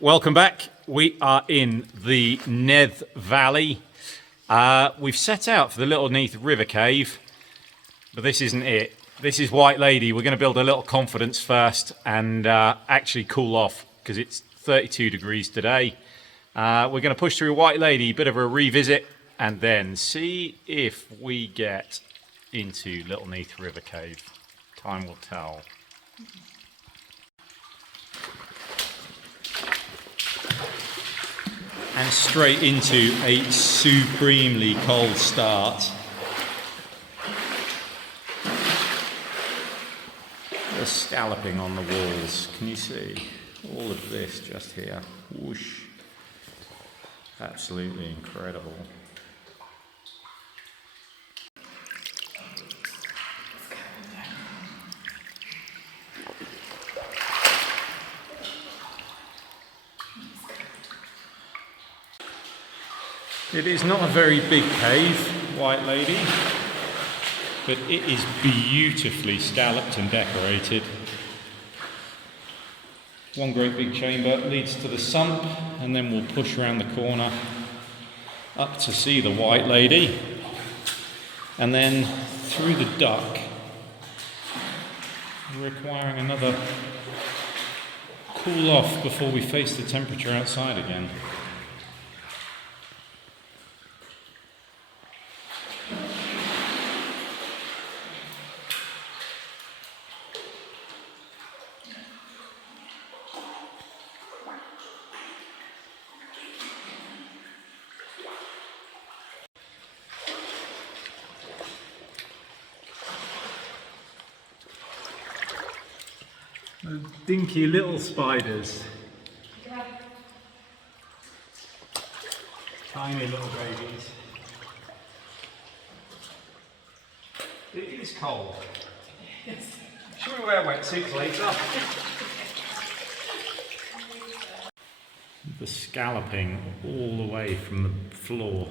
Welcome back. We are in the Nedd Valley. We've set out for the Little Neath River Cave, but this isn't it. This is White Lady. We're going to build a little confidence first and actually cool off because it's 32 degrees today. We're going to push through White Lady, bit of a revisit, and then see if we get into Little Neath River Cave. Time will tell. And straight into a supremely cold start. The scalloping on the walls. Can you see all of this just here? Whoosh. Absolutely incredible. It is not a very big cave, White Lady, but it is beautifully scalloped and decorated. One great big chamber leads to the sump, and then we'll push around the corner up to see the White Lady, and then through the duck, requiring another cool off before we face the temperature outside again. Those dinky little spiders. Tiny little babies. It is cold. Yes. Should we wear wetsuits later? The scalloping all the way from the floor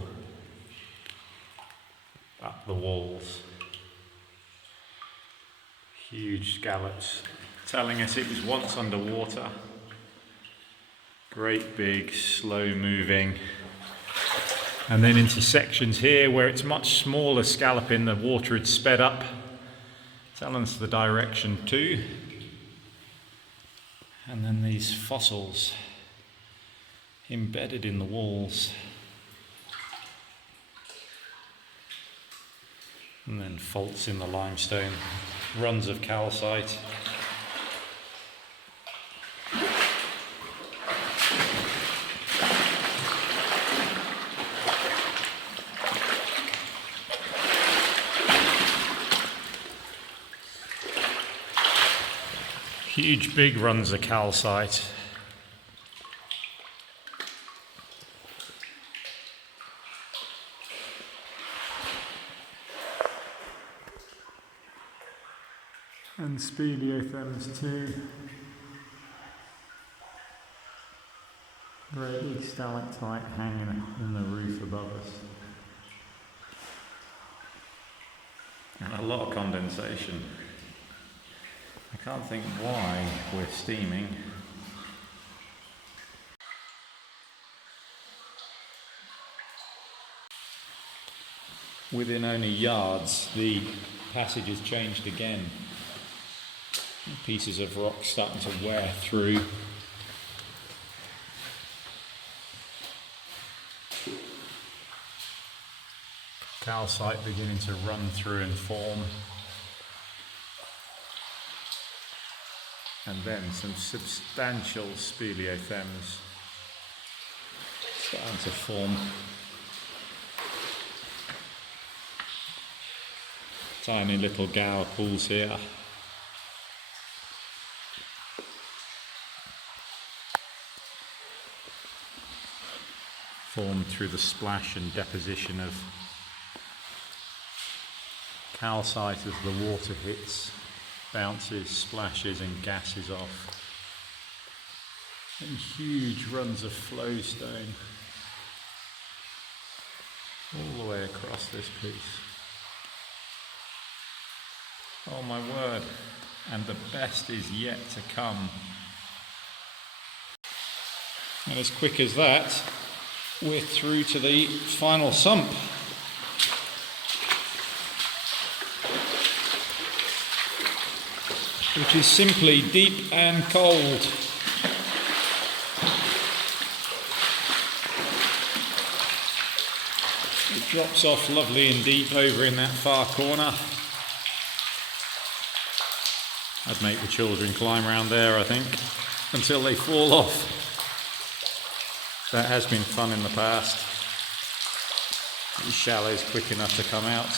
up the walls. Huge scallops, telling us it was once underwater. Great big, slow moving. And then into sections here where it's much smaller scalloping, the water had sped up, telling us the direction too. And then these fossils embedded in the walls. And then faults in the limestone, runs of calcite. Huge big runs of calcite. And speleothems too. Great big stalactite hanging in the roof above us. And a lot of condensation. I can't think why we're steaming. Within only yards, the passage has changed again. Pieces of rock starting to wear through. Calcite beginning to run through and form. And then some substantial speleothems starting to form. Tiny little gower pools here. Formed through the splash and deposition of calcite as the water hits, bounces, splashes and gases off. And huge runs of flowstone all the way across this piece. Oh my word, and the best is yet to come. And as quick as that, we're through to the final sump. Which is simply deep and cold. It drops off lovely and deep over in that far corner. I'd make the children climb around there, I think, until they fall off. That has been fun in the past. The shallow's quick enough to come out.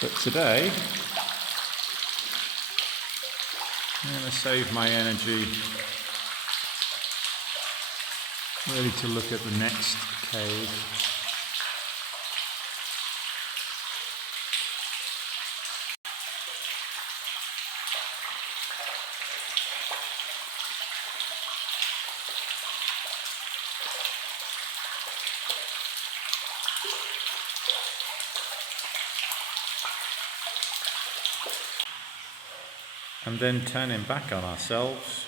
But today, I'm going to save my energy, ready to look at the next cave. And then turning back on ourselves,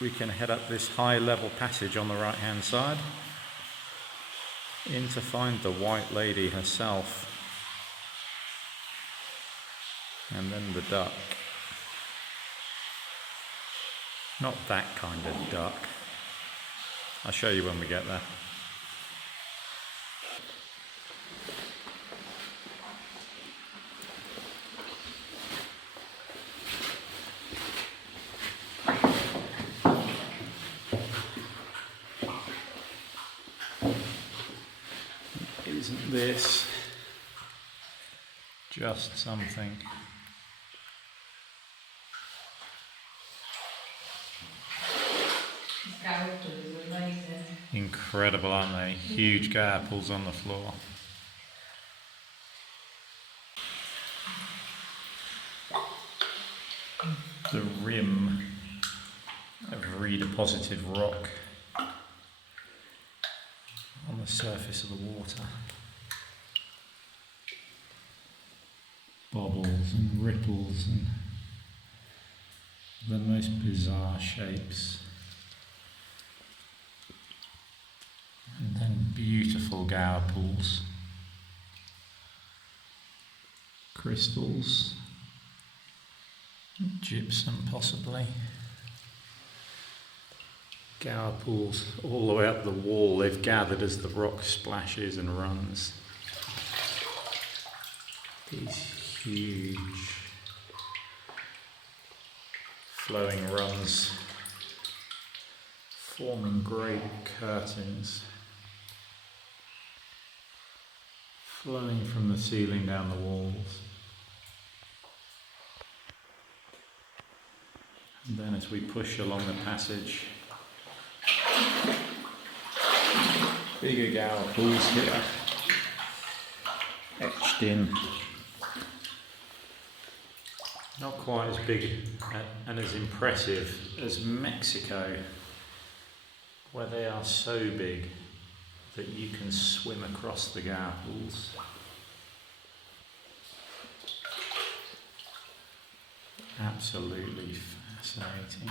we can head up this high level passage on the right hand side in to find the White Lady herself, and then the duck. Not that kind of duck. I'll show you when we get there. Isn't this just something? Incredible, aren't they? Huge garples on the floor. The rim of redeposited rock on the surface of the water. Bobbles and ripples and the most bizarre shapes. And then beautiful garples, crystals, gypsum possibly. Garpools all the way up the wall. They've gathered as the rock splashes and runs. These huge flowing runs forming great curtains flowing from the ceiling down the walls. And then as we push along the passage, bigger garpools here, etched in. Not quite as big and as impressive as Mexico, where they are so big that you can swim across the garpools. Absolutely fascinating.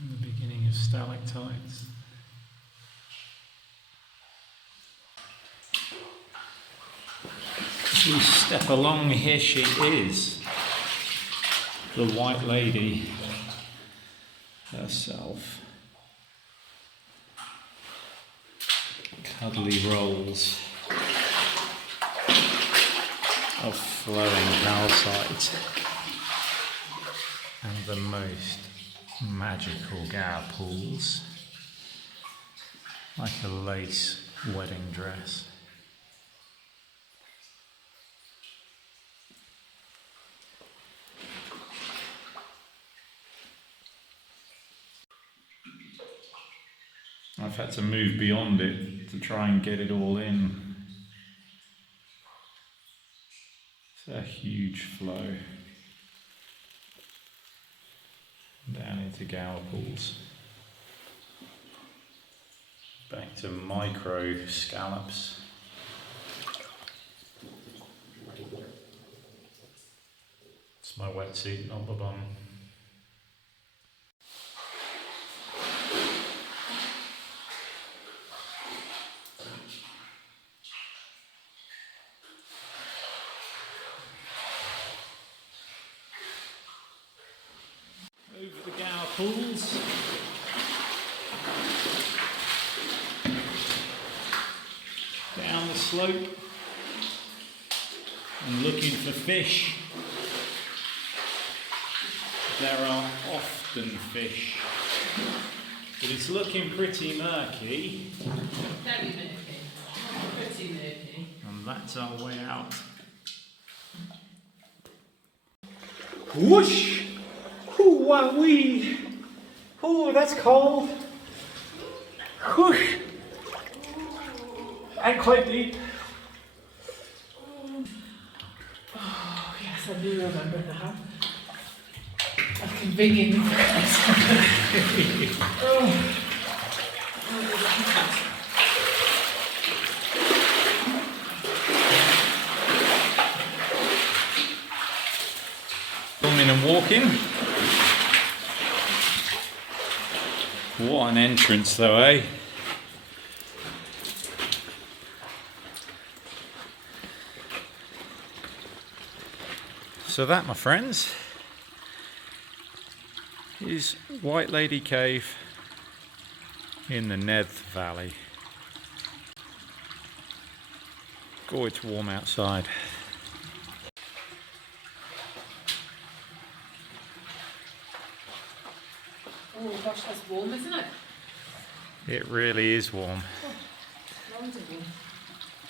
And the beginning of stalactites. As we step along, here she is, the White Lady herself. Cuddly rolls of flowing calcite and the most magical garpools, like a lace wedding dress. I've had to move beyond it to try and get it all in. It's a huge flow down into garpools, back to micro scallops. wetsuit, not the bum. Over the Gower pools. Down the slope. And looking for fish. There are often fish. But it's looking pretty murky. Very murky. Pretty murky. And that's our way out. Whoosh! Hoo-wah-wee! Oh, that's cold. Whoosh! And quite deep. Oh, yes, I do remember that. That's convenient. Oh. Filming and walking. What an entrance though, eh? So that, my friends, is White Lady Cave in the Nedd Valley. God, it's warm outside. Oh gosh, that's warm, isn't it? It really is warm. Oh, loads of warm.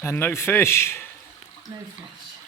And no fish. No fish.